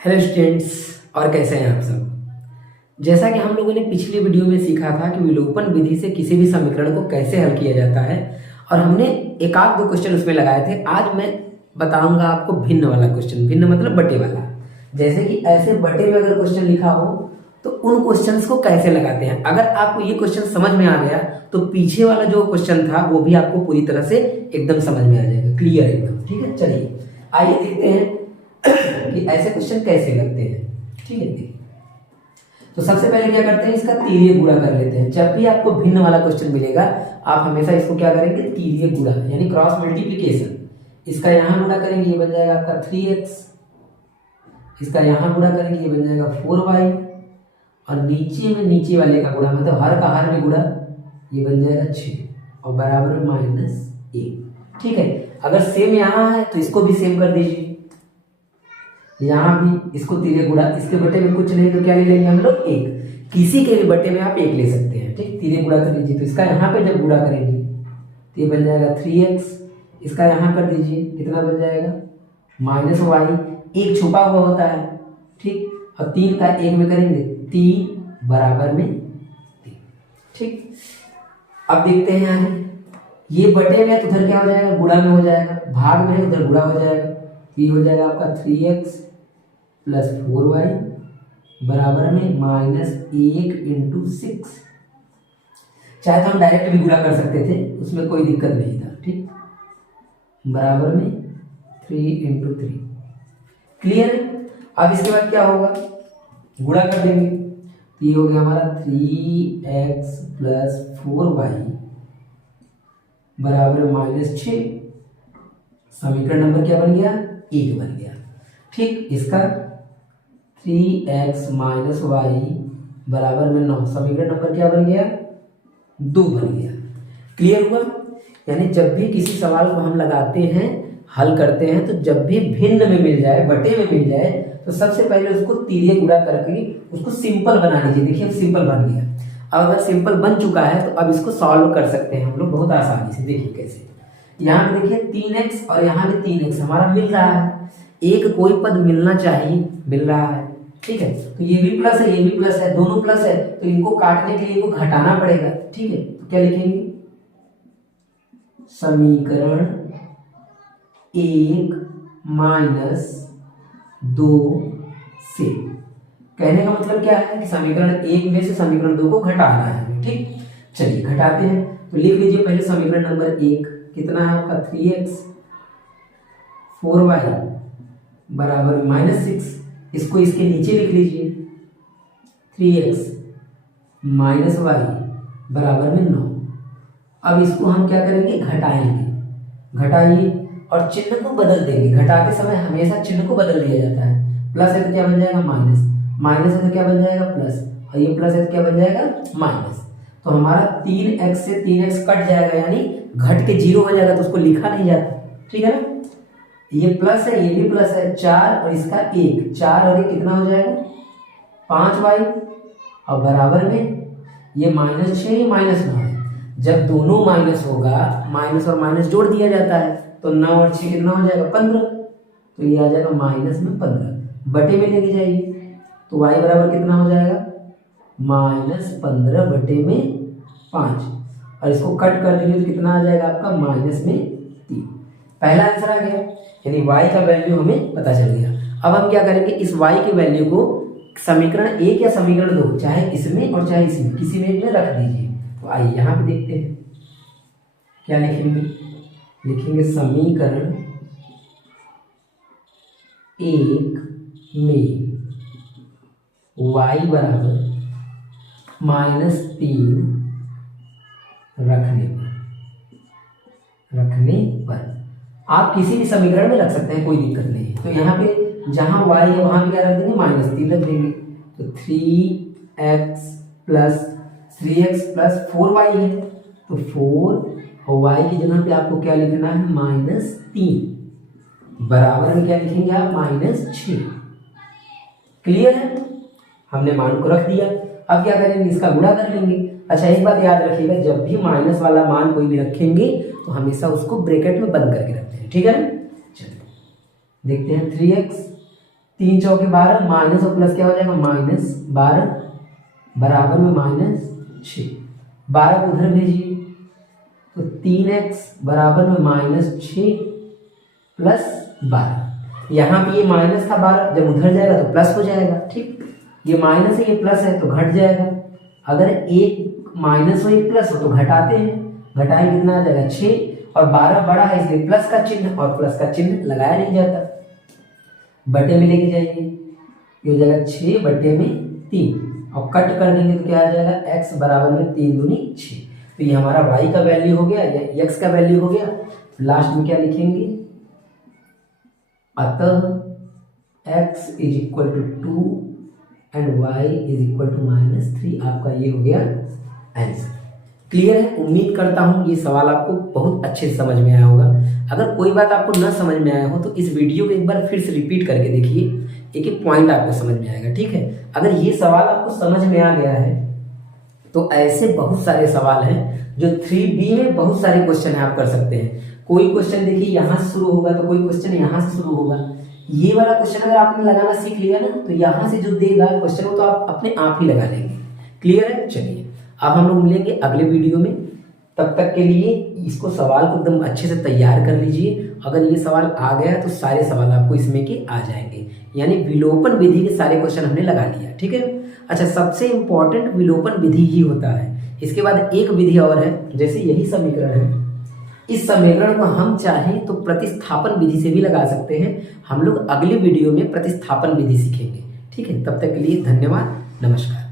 Hello students, और कैसे हैं आप सब। जैसा कि हम लोगों ने पिछली वीडियो में सीखा था कि विलोपन विधि से किसी भी समीकरण को कैसे हल किया जाता है, और हमने एक आध दो क्वेश्चन उसमें लगाए थे। आज मैं बताऊंगा आपको भिन्न वाला क्वेश्चन। भिन्न मतलब बटे वाला। जैसे कि ऐसे बटे में अगर क्वेश्चन लिखा हो तो उन क्वेश्चंस को कैसे लगाते हैं। अगर आपको ये क्वेश्चन समझ में आ गया तो पीछे वाला जो क्वेश्चन था वो भी आपको पूरी तरह से एकदम समझ में आ जाएगा, क्लियर एकदम। ठीक है, चलिए आइए देखते हैं कि ऐसे क्वेश्चन कैसे लगते हैं। ठीक है, तो सबसे पहले क्या करते हैं, इसका तीर्य गुणा कर लेते हैं। जब भी आपको भिन्न वाला क्वेश्चन मिलेगा आप हमेशा इसको क्या करेंगे, तीर्य गुणा यानी क्रॉस मल्टीप्लिकेशन। इसका यहां गुणा करेंगे, ये बन जाएगा आपका 3x। इसका यहां गुणा करेंगे, ये बन जाएगा 4y। और नीचे में नीचे वाले का गुणा मतलब हर का हर में गुणा, ये बन जाएगा 6 और बराबर में -1। ठीक है, अगर सेम यहां है तो इसको भी सेम कर दीजिए। यहाँ भी इसको तीर्य गुणा, इसके बटे में कुछ नहीं तो क्या ले लेंगे हम लोग, 1। किसी के भी बटे में आप 1 ले सकते हैं। ठीक, तीर्य गुणा कर लीजिए। तो इसका यहाँ पे जब गुणा करेंगे तो ये बन जाएगा 3x। इसका यहाँ कर दीजिए, कितना बन जाएगा -y। 1 छुपा हुआ होता है। ठीक, और 3 का 1 में करेंगे 3 बराबर में 3। ठीक, अब देखते हैं यहाँ ये बटे में है तो उधर क्या हो जाएगा, गुणा में हो जाएगा। भाग में है उधर गुणा हो जाएगा। ये हो जाएगा आपका 3x प्लस 4y बराबर में -1 × 6। चाहे तो हम डायरेक्ट भी गुणा कर सकते थे, उसमें कोई दिक्कत नहीं था। ठीक, बराबर में 3 × 3। क्लियर है। अब इसके बाद क्या होगा, गुणा कर देंगे। ये हो गया हमारा 3x प्लस 4y बराबर -6। समीकरण नंबर क्या बन गया, 1 बन गया। ठीक, इसका 3x - y बराबर में 9। समीकरण नंबर क्या बन गया, 2 बन गया। क्लियर हुआ। यानी जब भी किसी सवाल को हम लगाते हैं, हल करते हैं, तो जब भी भिन्न में मिल जाए, बटे में मिल जाए, तो सबसे पहले उसको तीर्य गुणा करके उसको सिंपल बना लीजिए। देखिए सिंपल बन गया। अब अगर सिंपल बन चुका है तो अब इसको सॉल्व कर सकते हैं हम लोग बहुत आसानी से। देखिए कैसे, यहाँ पे देखिए 3x और यहाँ पे 3x हमारा मिल रहा है। एक कोई पद मिलना चाहिए, मिल रहा है। ठीक है, तो ये भी प्लस है, ये भी प्लस है, दोनों प्लस है, तो इनको काटने के लिए इनको घटाना पड़ेगा। ठीक है, तो क्या लिखेंगे, समीकरण 1 - 2 से। कहने का मतलब क्या है कि समीकरण 1 में से समीकरण 2 को घटाना है। ठीक, चलिए घटाते हैं। तो लिख लीजिए पहले समीकरण नंबर 1 कितना है आपका, 3x 4y बराबर -6। इसको इसके नीचे लिख लीजिए, 3x - y बराबर में 9। अब इसको हम क्या करेंगे, घटाएंगे। घटाइए और चिन्ह को बदल देंगे। घटाते समय हमेशा चिन्ह को बदल दिया जाता है। प्लस है तो क्या बन जाएगा, माइनस। माइनस है तो क्या बन जाएगा, प्लस। और ये प्लस है तो क्या बन जाएगा, माइनस। तो हमारा 3x से 3x कट जाएगा, यानी घट के 0 हो जाएगा, तो उसको लिखा नहीं जाता। ठीक है ना, ये प्लस है, ये भी प्लस है, 4 और इसका 1, 4 और 1 कितना हो जाएगा, 5y। और बराबर में ये -6, ये -9 है। जब दोनों माइनस होगा, माइनस और माइनस जोड़ दिया जाता है, तो 9 और 6 कितना हो जाएगा, 15। तो ये आ जाएगा -15। बटे में लेके जाइए तो y बराबर कितना हो जाएगा, -15 बटे में 5। और इसको कट कर देंगे तो कितना आ जाएगा आपका, -3। पहला आंसर आ गया, यानी y का वैल्यू हमें पता चल गया। अब हम क्या करेंगे, इस y की वैल्यू को समीकरण 1 या समीकरण 2, चाहे इसमें और चाहे इसमें, किसी में रख दीजिए। तो आइए यहाँ पे देखते हैं क्या लिखेंगे। लिखेंगे समीकरण 1 में y बराबर -3 रखने पर आप किसी भी समीकरण में रख सकते हैं, कोई दिक्कत नहीं है। तो यहाँ पे जहां y है वहां भी क्या रख देंगे, -3 रख देंगे। तो 3x प्लस 4y है, तो 4 और y की जगह पे आपको क्या लिखना है, -3 बराबर में क्या लिखेंगे आप, -6। क्लियर है, हमने मान को रख दिया। अब क्या करेंगे, इसका गुणा कर लेंगे। अच्छा एक बात याद रखिएगा, जब भी माइनस वाला मान कोई भी रखेंगे तो हमेशा उसको ब्रैकेट में बंद करके रखते हैं। ठीक है ना, चलिए देखते हैं 3x 3 चौके 12, माइनस और प्लस क्या हो जाएगा, -12 बराबर में -6। 12 को उधर भेजिए तो 3x बराबर में -6 प्लस 12। यहाँ पे ये माइनस था 12, जब उधर जाएगा तो प्लस हो जाएगा। ठीक, ये माइनस है ये प्लस है तो घट जाएगा। अगर एक माइनस हो एक प्लस हो तो घटाते हैं, घटाएं कितना आ जाएगा 6, और 12 बड़ा है इसलिए प्लस का चिन्ह, और प्लस का चिन्ह लगाया नहीं जाता, बटे में लेके जाएंगे, ये हो जाएगा 6 बटे में 3, और कट कर देंगे तो क्या आ जाएगा, x बराबर में 3 दूनी 6। तो ये हमारा y का वैल्यू हो गया, या x का वैल्यू हो गया। लास्ट में क्या लिखेंगे, अतः x = 2 एंड y = -3। आपका ये हो गया आंसर। क्लियर है? उम्मीद करता हूँ ये सवाल आपको बहुत अच्छे से समझ में आया होगा। अगर कोई बात आपको न समझ में आया हो तो इस वीडियो को एक बार फिर से रिपीट करके देखिए, एक एक पॉइंट आपको समझ में आएगा। ठीक है, अगर ये सवाल आपको समझ में आ गया है तो ऐसे बहुत सारे सवाल हैं जो 3B में बहुत सारे क्वेश्चन है, आप कर सकते हैं। कोई क्वेश्चन देखिए यहाँ से शुरू होगा तो कोई क्वेश्चन यहाँ से शुरू होगा। ये वाला क्वेश्चन अगर आपने लगाना सीख लिया ना तो यहाँ से जो देगा क्वेश्चन वो तो आप अपने आप ही लगा लेंगे। क्लियर है? चलिए अब हम लोग मिलेंगे अगले वीडियो में। तब तक के लिए इसको सवाल को एकदम अच्छे से तैयार कर लीजिए। अगर ये सवाल आ गया तो सारे सवाल आपको इसमें के आ जाएंगे, यानी विलोपन विधि के सारे क्वेश्चन हमने लगा लिया। ठीक है, अच्छा सबसे इंपॉर्टेंट विलोपन विधि ही होता है। इसके बाद एक विधि और है, जैसे यही समीकरण है, इस समीकरण को हम चाहें तो प्रतिस्थापन विधि से भी लगा सकते हैं। हम लोग अगले वीडियो में प्रतिस्थापन विधि सीखेंगे। ठीक है, तब तक के लिए धन्यवाद, नमस्कार।